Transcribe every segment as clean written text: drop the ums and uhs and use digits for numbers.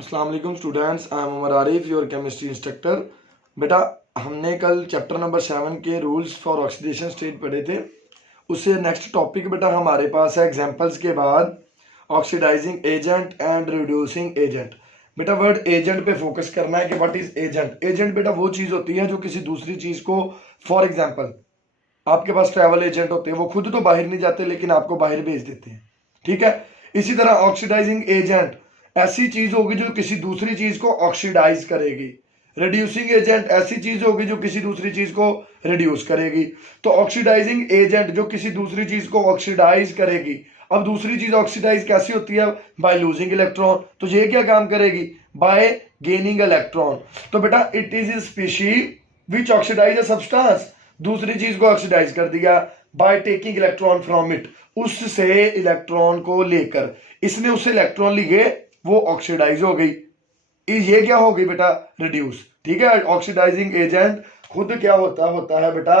अस्सलाम वालेकुम students, I am Umar Arif, your chemistry instructor. बेटा, हमने कल चैप्टर नंबर 7 के रूल्स फॉर ऑक्सीडेशन स्टेट पढ़े थे। उससे नेक्स्ट टॉपिक बेटा हमारे पास है एग्जांपल्स के बाद oxidising agent and reducing agent. बेटा वर्ड एजेंट पे फोकस करना है कि व्हाट इज एजेंट। एजेंट बेटा वो चीज़ होती है जो किसी दूसरी चीज़ को, फॉर एग्जाम्पल आपके पास ट्रैवल एजेंट होते हैं, वो खुद तो बाहर नहीं जाते लेकिन आपको बाहर भेज देते हैं। ठीक है, इसी तरह ऑक्सीडाइजिंग एजेंट ऐसी चीज होगी जो किसी दूसरी चीज को ऑक्सीडाइज करेगी। रिड्यूसिंग एजेंट ऐसी चीज होगी जो किसी दूसरी चीज को रिड्यूस करेगी। तो ऑक्सीडाइजिंग एजेंट जो किसी दूसरी चीज को ऑक्सीडाइज करेगी। अब दूसरी चीज ऑक्सीडाइज कैसी होती है? By losing electron. तो ये क्या काम करेगी? By gaining electron. तो बेटा it is a species which oxidise a substance. दूसरी चीज को ऑक्सीडाइज कर दिया by taking electron from it, उससे इलेक्ट्रॉन को लेकर। इसने उससे इलेक्ट्रॉन लिए, वो ऑक्सीडाइज हो गई। ये क्या हो गई बेटा? रिड्यूस। ठीक है, ऑक्सीडाइजिंग एजेंट खुद क्या होता है बेटा?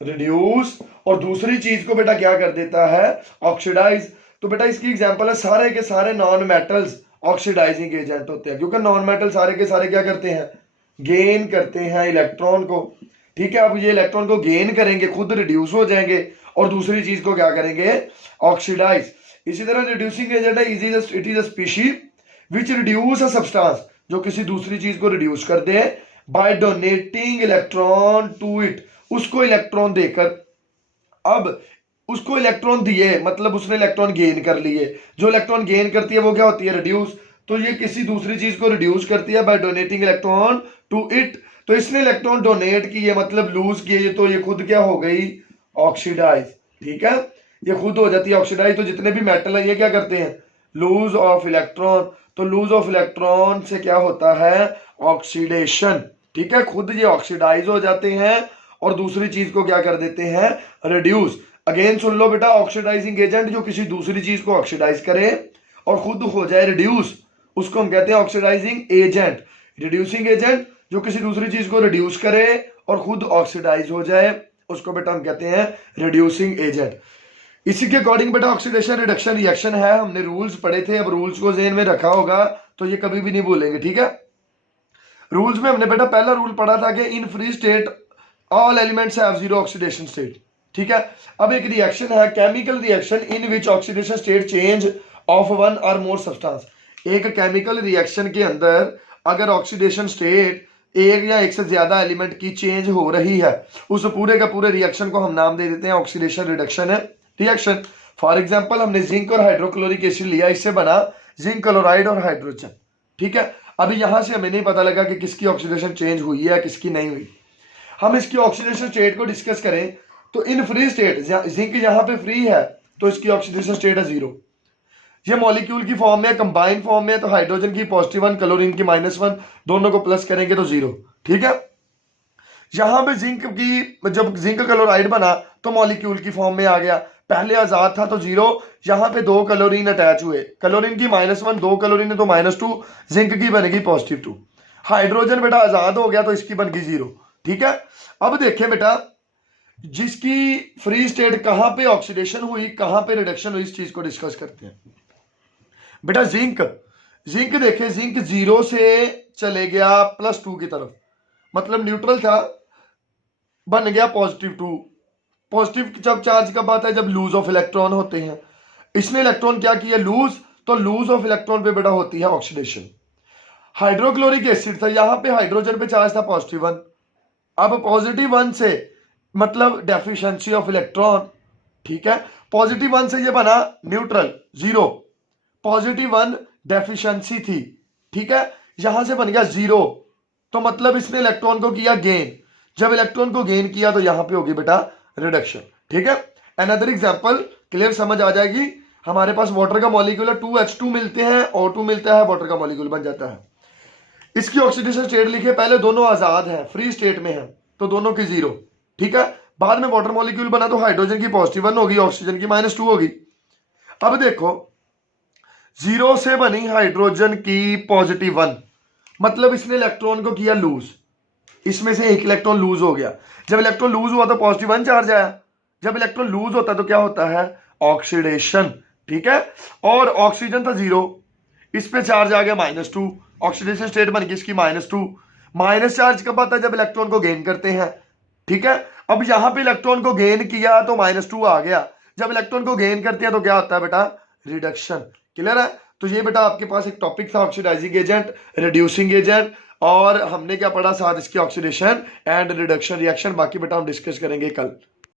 रिड्यूस। और दूसरी चीज को बेटा क्या कर देता है? ऑक्सीडाइज। तो बेटा इसकी एग्जांपल है सारे के सारे नॉन मेटल्स ऑक्सीडाइजिंग एजेंट होते हैं, क्योंकि नॉन मेटल सारे के सारे क्या करते हैं? गेन करते हैं इलेक्ट्रॉन को। ठीक है, अब ये इलेक्ट्रॉन को गेन करेंगे, खुद रिड्यूस हो जाएंगे और दूसरी चीज को क्या करेंगे? ऑक्सीडाइज। इसी तरह रिड्यूसिंग एजेंट है it is a species which reduce a substance, जो किसी दूसरी चीज को रिड्यूस कर दे by donating electron to it, उसको इलेक्ट्रॉन देकर। अब उसको इलेक्ट्रॉन दिए मतलब उसने इलेक्ट्रॉन गेन कर लिए। जो इलेक्ट्रॉन गेन करती है वो क्या होती है? रिड्यूस। तो ये किसी दूसरी चीज को रिड्यूस करती है by donating electron to it. तो इसने इलेक्ट्रॉन डोनेट किए मतलब लूज किए, तो ये खुद क्या हो गई? ऑक्सीडाइज। ठीक है, ये खुद हो जाती है ऑक्सीडाइज। तो जितने भी मेटल है ये क्या करते हैं? Lose of electron. तो लूज ऑफ इलेक्ट्रॉन से क्या होता है? ऑक्सीडेशन। ठीक है, खुद ये ऑक्सीडाइज हो जाते हैं और दूसरी चीज को क्या कर देते हैं? रिड्यूस। अगेन सुन लो बेटा, ऑक्सीडाइजिंग एजेंट जो किसी दूसरी चीज को ऑक्सीडाइज करे और खुद हो जाए रिड्यूस, उसको हम कहते हैं ऑक्सीडाइजिंग एजेंट। रिड्यूसिंग एजेंट जो किसी दूसरी चीज को रिड्यूस करे और खुद ऑक्सीडाइज हो जाए, उसको बेटा हम कहते हैं रिड्यूसिंग एजेंट। इसी के अकॉर्डिंग बेटा ऑक्सीडेशन रिडक्शन रिएक्शन है। हमने रूल्स पढ़े थे, अब रूल्स को ज़हन में रखा होगा तो ये कभी भी नहीं भूलेंगे। ठीक है, रूल्स में हमने बेटा पहला रूल पढ़ा था कि in free state all elements have zero oxidation state. ठीक है, अब एक रिएक्शन है chemical reaction in which oxidation state change of one or more substance. एक केमिकल रिएक्शन के अंदर अगर ऑक्सीडेशन स्टेट एक या एक से ज्यादा एलिमेंट की चेंज हो रही है, उस पूरे का पूरे रिएक्शन को हम नाम दे देते हैं ऑक्सीडेशन रिडक्शन है रिएक्शन। फॉर एग्जांपल हमने जिंक और हाइड्रोक्लोरिक एसिड लिया, इससे बना जिंक क्लोराइड और हाइड्रोजन। ठीक है, अभी यहां से हमें नहीं पता लगा कि किसकी ऑक्सीडेशन चेंज हुई है किसकी नहीं हुई। हम इसकी ऑक्सीडेशन स्टेट को डिस्कस करें तो इन फ्री स्टेट जिंक यहां पे फ्री है तो इसकी ऑक्सीडेशन स्टेट है जीरो। ये मॉलिक्यूल की फॉर्म में, कंबाइंड फॉर्म में, तो हाइड्रोजन की +1 क्लोरीन की -1, दोनों को प्लस करेंगे तो जीरो। ठीक है, यहां पे जिंक की जब जिंक क्लोराइड बना तो मॉलिक्यूल की फॉर्म में आ गया, पहले आजाद था तो जीरो। यहां पे 2 क्लोरीन अटैच हुए, क्लोरीन की -1, 2 क्लोरीन है तो -2, जिंक की बनेगी +2। हाइड्रोजन बेटा आजाद हो गया तो इसकी बन गई जीरो। ठीक है, अब देखें बेटा जिसकी फ्री स्टेट कहां पे ऑक्सीडेशन हुई कहां पे रिडक्शन हुई, इस चीज को डिस्कस करते हैं। बेटा जिंक देखें, जिंक 0 से चले गया +2 की तरफ, मतलब न्यूट्रल था, बन गया +2। पॉजिटिव जब चार्ज कब आता है? जब लूज ऑफ इलेक्ट्रॉन होते हैं। इसने इलेक्ट्रॉन क्या किया? लूज। तो लूज ऑफ इलेक्ट्रॉन पे बेटा होती है ऑक्सीडेशन। हाइड्रोक्लोरिक एसिड था, यहां पे हाइड्रोजन पे चार्ज था +1। अब +1 से मतलब डेफिशिएंसी ऑफ इलेक्ट्रॉन। ठीक है, +1 से ये बना न्यूट्रल 0, +1 डेफिशिएंसी थी। ठीक है, यहां से बन गया 0, तो मतलब इसने इलेक्ट्रॉन को किया गेन। जब इलेक्ट्रॉन को गेन किया तो यहां पे होगी बेटा रिडक्शन। ठीक है, अनदर एग्जांपल क्लियर समझ आ जाएगी। हमारे पास वाटर का मॉलिक्यूल है, 2H2 मिलते हैं, O2 मिलता है, वाटर का मॉलिक्यूल बन जाता है। इसकी ऑक्सीडेशन स्टेट लिखे, पहले दोनों आजाद हैं, फ्री स्टेट में है तो दोनों की 0। ठीक है, बाद में वाटर मॉलिक्यूल बना तो हाइड्रोजन की +1 होगी, ऑक्सीजन की -2 होगी। अब देखो 0 से बनी हाइड्रोजन की +1, मतलब इसने इलेक्ट्रॉन को किया लूज, इसमें से एक इलेक्ट्रॉन लूज हो गया। जब इलेक्ट्रॉन लूज हुआ तो +1 चार्ज आया। जब इलेक्ट्रॉन लूज होता है तो क्या होता है? ऑक्सीडेशन। ठीक है, और ऑक्सीजन था 0, इस पे चार्ज आ गया -2, ऑक्सीडेशन स्टेट बन गई इसकी -2। माइनस चार्ज कब आता है? जब इलेक्ट्रॉन को गेन करते हैं, ठीक है। अब यहां पे इलेक्ट्रॉन को गेन किया तो -2 आ गया, जब इलेक्ट्रॉन को गेन करते हैं तो क्या होता है बेटा? रिडक्शन। क्लियर है? तो ये बेटा आपके पास एक टॉपिक था ऑक्सीडाइजिंग एजेंट, रिड्यूसिंग एजेंट, और हमने क्या पढ़ा साथ इसकी ऑक्सीडेशन एंड रिडक्शन रिएक्शन। बाकी बेटा हम डिस्कस करेंगे कल।